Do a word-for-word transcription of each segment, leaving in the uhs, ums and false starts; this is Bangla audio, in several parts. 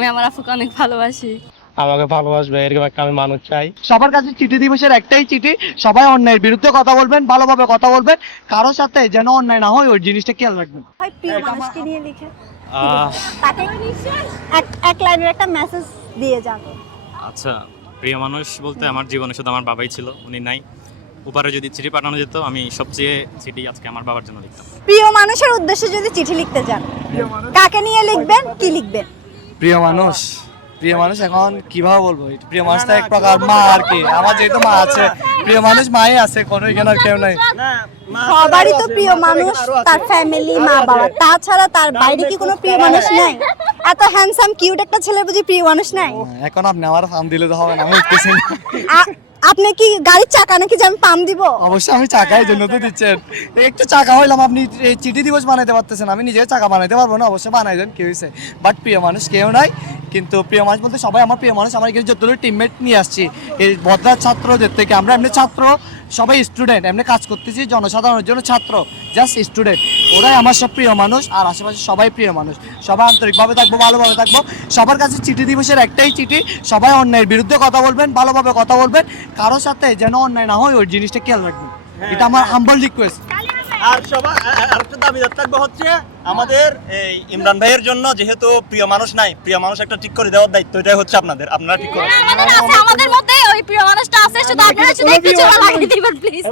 আমি আমার আপুকে অনেক ভালোবাসি। আমাকে ভালোবাসবে এরকম একটা আমি মানুষ চাই। সবার কাছে চিঠি দিবসের একটাই চিঠি, সবাই অন্যায়ের বিরুদ্ধে কথা বলবেন, ভালোভাবে কথা বলবেন, কারোর সাথে যেন অন্যায় না হয় ওই জিনিসটা খেয়াল রাখবেন। হয় প্রিয় মানুষকে নিয়ে লিখে আহ, তাকে এক এক লাইনের একটা মেসেজ দিয়ে যান। আচ্ছা, প্রিয় মানুষ বলতে আমার জীবনে শুধু আমার বাবাই ছিল, উনি নাই। উপরে যদি চিঠি পাঠানো যেত আমি সবচেয়ে চিঠি আজকে আমার বাবার জন্য লিখতাম। প্রিয় মানুষের উদ্দেশ্যে যদি চিঠি লিখতে যান, কাকে নিয়ে লিখবেন, কি লিখবেন? প্রিয় মানুষ, প্রিয় মানুষ এখন কিভাবে বলবো, প্রিয় মানুষটা এক প্রকার মা আর কি, আমার যেহেতু মা আছে, প্রিয় মানুষ মাই আছে, কোনো এখানে আর কেউ নাই। সবারই তো প্রিয় মানুষ তার ফ্যামিলি, মা বাবা, তাছাড়া তার বাইরে কি কোনো প্রিয় মানুষ নাই? এত হ্যান্ডসাম কিউট একটা ছেলে বুঝি প্রিয় মানুষ নাই? এখন আপনি আমার ফার্ম দিলে তো হবে না, আমি উঠতেছি না। আ- আপনি কি গাড়ির চাকা নাকি যে আমি পাম দিব? অবশ্যই আমি চাকাই জন্য তো দিচ্ছেন, একটু চাকা হইলাম, আপনি এই চিঠি দিবস বানাইতে পারতেছেন, আমি নিজে চাকা বানাইতে পারবো না, অবশ্যই বানাই দেন, কি হয়েছে। বাট প্রিয় মানুষ কেউ নাই, কিন্তু প্রিয় মানুষ বলতে সবাই আমার প্রিয় মানুষ। আমার এখানে যতগুলো টিমমেট নিয়ে আসছি এই ভদ্রার ছাত্রদের থেকে, আমরা এমনি ছাত্র, সবাই স্টুডেন্ট, এমনি কাজ করতেছি জনসাধারণের জন্য, ছাত্র জাস্ট স্টুডেন্ট, ওরাই আমার সব প্রিয় মানুষ। আর আশেপাশে সবাই প্রিয় মানুষ, সবাই আন্তরিকভাবে থাকবো, ভালোভাবে থাকবো। সবার কাছে চিঠি দিবসের একটাই চিঠি, সবাই অন্যায়ের বিরুদ্ধে কথা বলবেন, ভালোভাবে কথা বলবেন, কারোর সাথে যেন অন্যায় না হয় ওই জিনিসটা খেয়াল রাখবেন। এটা আমার হাম্বল রিকোয়েস্ট। আর সবাই আরেকটা দাবিদার থাকবে হচ্ছে আমাদের এই ইমরান ভাইয়ের জন্য, যেহেতু প্রিয় মানুষ নাই, প্রিয় মানুষ একটা ঠিক করে দেওয়ার দায়িত্ব এটাই হচ্ছে আপনাদের, আপনারা ঠিক করে আমাদের আছে, আমাদের মধ্যে ওই প্রিয় মানুষটা আছে, শুধু আপনারা শুধু একটু চোরা লাগিয়ে দিবেন প্লিজ।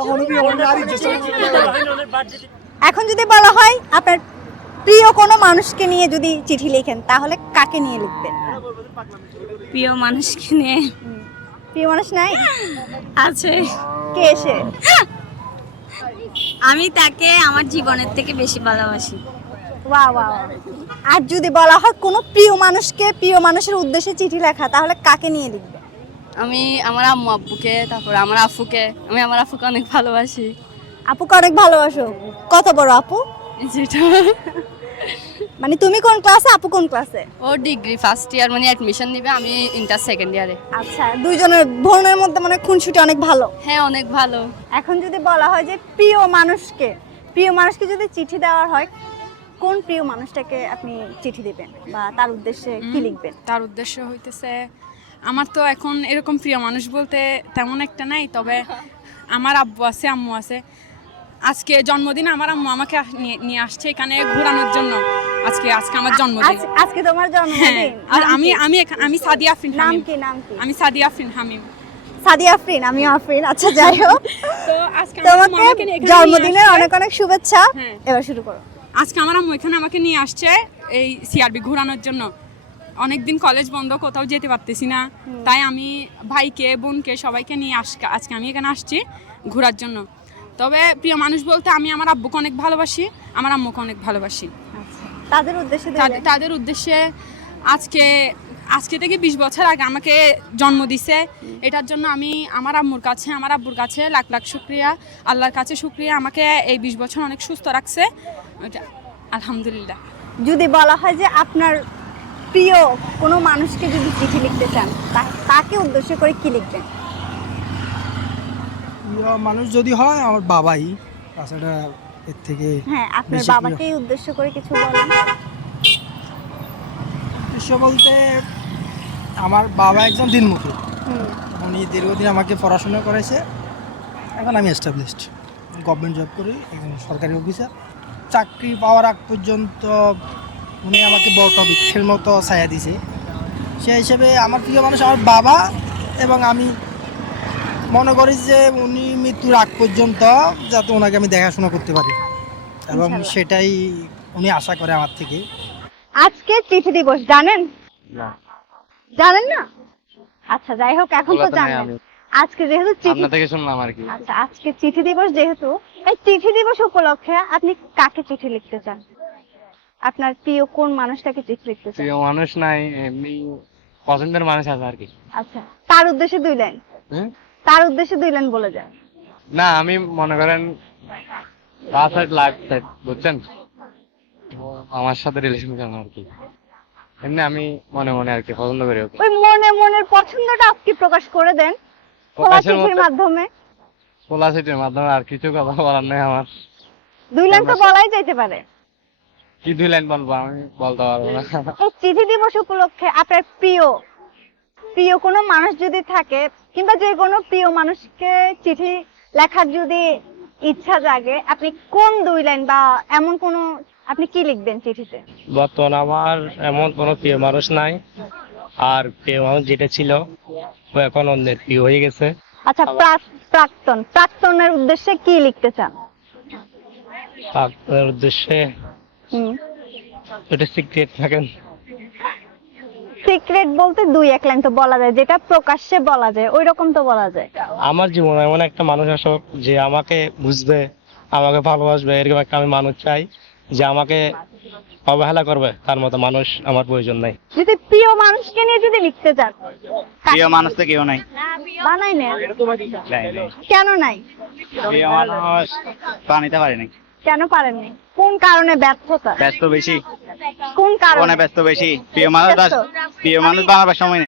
এখন যদি বলা হয় আপনার প্রিয় কোনো মানুষকে নিয়ে যদি চিঠি লেখেন, তাহলে কাকে নিয়ে লিখবেন? প্রিয় মানুষকে নিয়ে প্রিয় মানুষ নাই? আছে। কে এসে? আমি তাকে আমার জীবনের থেকে বেশি ভালোবাসি। Wow wow. আর যদি বলা হয় কোনো প্রিয় মানুষকে, প্রিয় মানুষের উদ্দেশ্যে চিঠি লেখা, তাহলে কাকে নিয়ে লিখবেন? আমি আমার আম্মু আব্বুকে, তারপর আমার আফুকে, আমি আমার আফুকে অনেক ভালোবাসি। আপুকে অনেক ভালোবাসো? কত বড় আপু? যেটা মানে তুমি কোন ক্লাসে, আপু কোন ক্লাসে? ও ডিগ্রি ফার্স্ট ইয়ার, মানে অ্যাডমিশন নিবে, আমি ইন্টার সেকেন্ড ইয়ারে। আচ্ছা, দুইজনের বোনের মধ্যে মানে খুনসুটি অনেক ভালো। হ্যাঁ, অনেক ভালো। এখন যদি বলা হয় যে প্রিয় মানুষকে, প্রিয় মানুষকে যদি চিঠি দেওয়ার হয়, কোন প্রিয় মানুষটাকে আপনি চিঠি দিবেন বা তার উদ্দেশ্যে কি লিখবেন? তার উদ্দেশ্য হইতেছে, আমার তো এখন এরকম প্রিয় মানুষ বলতে তেমন একটা নাই, তবে আমার আব্বু আছে, আম্মু আছে। আজকে জন্মদিনে আমার আম্মু আমাকে আস- নিয়ে- নিয়ে আসছে এখানে ঘোরানোর জন্য। আজকে আজকে আমার জন্মদিন। আজ- আজকে তোমার হ্যাঁ, জন্মদিন। আর নাম আমি কি? আমি এখা- আমি সাদিয়া আফরিন নাম হামিম। কি, নাম কি? আমি সাদিয়া আফরিন হামিম। সাদিয়া আফরিন, আমিও আফরিন। আচ্ছা, যাই হোক, তো আজকে আমার আম্মু তোমাকে আমাকে এখানে নিয়ে জন্মদিনের আসছে। অনেক অনেক শুভেচ্ছা। হ্যাঁ। এবার শুরু করো। আজকে আমার আম্মু এখানে আমাকে নিয়ে আসছে এই সিআরবি ঘোরানোর জন্য। অনেকদিন কলেজ বন্ধ, কোথাও যেতে পারতেছি না, তাই আমি ভাইকে, বোনকে সবাইকে নিয়ে আজকে আজকে আমি এখানে আসছি ঘোরার জন্য। তবে প্রিয় মানুষ বলতে আমি আমার আব্বুকে অনেক ভালোবাসি, আমার আম্মুকে অনেক ভালোবাসি। তাদের উদ্দেশ্যে তাদের- দিবেন। তাদের উদ্দেশ্যে আজকে আজকে থেকে বিশ বছর আগে আমাকে জন্ম দিছে, এটার জন্য আমি আমার আম্মুর কাছে, আমার আব্বুর কাছে লাখ লাখ শুক্রিয়া, আল্লাহর কাছে শুক্রিয়া, আমাকে এই বিশ বছর অনেক সুস্থ রাখছে, এটা আলহামদুলিল্লাহ। যদি বলা হয় যে আপনার প্রিয় কোনো মানুষকে যদি চিঠি লিখতে চান, তা- তাকে উদ্দেশ্য করে কি লিখবেন? প্রিয় মানুষ যদি হয় আমার বাবাই, তাছাড়া এর থেকে হ্যাঁ, আপনার বেশি প্রিয়। বাবাকেই উদ্দেশ্য করে কিছু বলেন। বিশ্ব বলতে আমার বাবা একজন দিনমুখী, হুম। উনি দীর্ঘদিন আমাকে পড়াশোনা করেছে, এখন আমি এস্টাবলিশড গভর্নমেন্ট জব করি, একজন সরকারি অফিসার। চাকরি পাওয়ার আগ পর্যন্ত উনি আমাকে বড়টা বৃক্ষের মতো ছায়া দিছে, সেই হিসেবে আমার প্রিয় মানুষ আমার বাবা। এবং আমি মনে করি যে উনি মৃত্যুর আগ পর্যন্ত যাতে ওনাকে আমি দেখাশোনা করতে পারি, এবং ইনশাআল্লাহ। সেটাই উনি আশা করে আমার থেকে। আজকে চিঠি দিবস, জানেন? জানেন না? আচ্ছা, যাই হোক, এখন তো জানেন। আজকে যেহেতু চিঠি, আপনার থেকে শুনলাম আর কি। আচ্ছা, আজকে চিঠি দিবস যেহেতু, এই চিঠি দিবস উপলক্ষে আপনি কাকে চিঠি লিখতে চান? আপনার প্রিয় কোন মানুষটাকে চিঠি লিখতে চান? প্রিয় মানুষ নাই, এমনি পছন্দের মানুষ আছে আর কি। আচ্ছা, তার উদ্দেশ্যে দুই লাইন, হুম? তার উদ্দেশ্যে দুই লাইন বলে যান। না, আমি মনে করেন তার সাথে লাইফ সাইড বুঝছেন, ও আমার সাথে রিলেশন কেন আর কি, এমনি আমি মনে মনে আর কি পছন্দ করি ওকে। ওই মনে মনের পছন্দটা আজকে প্রকাশ করে দেন খোলা প্রকাশের চিঠির মধ্যে মাধ্যমে। খোলা সিটির মাধ্যমে আর কিছু কথা বলার নেই আমার। দুই লাইন তো বলাই যাইতে পারে। কি দুই লাইন বলবো আমি বলতে পারবো না। এই চিঠি দিবস উপলক্ষে আপনার প্রিয় প্রিয় কোনো মানুষ যদি থাকে কিংবা যে কোনো প্রিয় মানুষকে চিঠি লেখার যদি ইচ্ছা জাগে, আপনি কোন দুই লাইন বা এমন কোনো আপনি কি লিখবেন চিঠিতে? বর্তমানে আমার এমন কোনো প্রিয় মানুষ নাই, আর প্রিয় মানুষ যেটা ছিল ও এখন অন্যের প্রিয় হয়ে গেছে। আচ্ছা, প্রাক- প্রাক্তন প্রাক্তনের উদ্দেশ্যে কি লিখতে চান? আপনার উদ্দেশ্যে হুম এটা সিক্রেট থাকেন। সিক্রেট বলতে দুই এক লাইন তো বলা যায়, যেটা প্রকাশ্যে বলা যায় ওই রকম তো বলা যায়। আমার জীবনে এমন একটা মানুষ আসুক যে আমাকে বুঝবে, আমাকে ভালোবাসবে, এরকম একটা আমি মানুষ চাই। যে আমাকে অবহেলা করবে তার মতো মানুষ আমার প্রয়োজন নাই। যদি প্রিয় মানুষকে নিয়ে যদি লিখতে চান, প্রিয় মানুষ তো কেউ নাই, বানাই নেন। কেন নাই? প্রিয় মানুষ বানাইতে পারে নাই, কেন পারেননি? কোন কারণে ব্যর্থতা? ব্যস্ত বেশি, কোন কারণে ব্যস্ত বেশি, প্রিয় মানুষ ব্যস্ত? প্রিয় মানুষ বানাবার সময়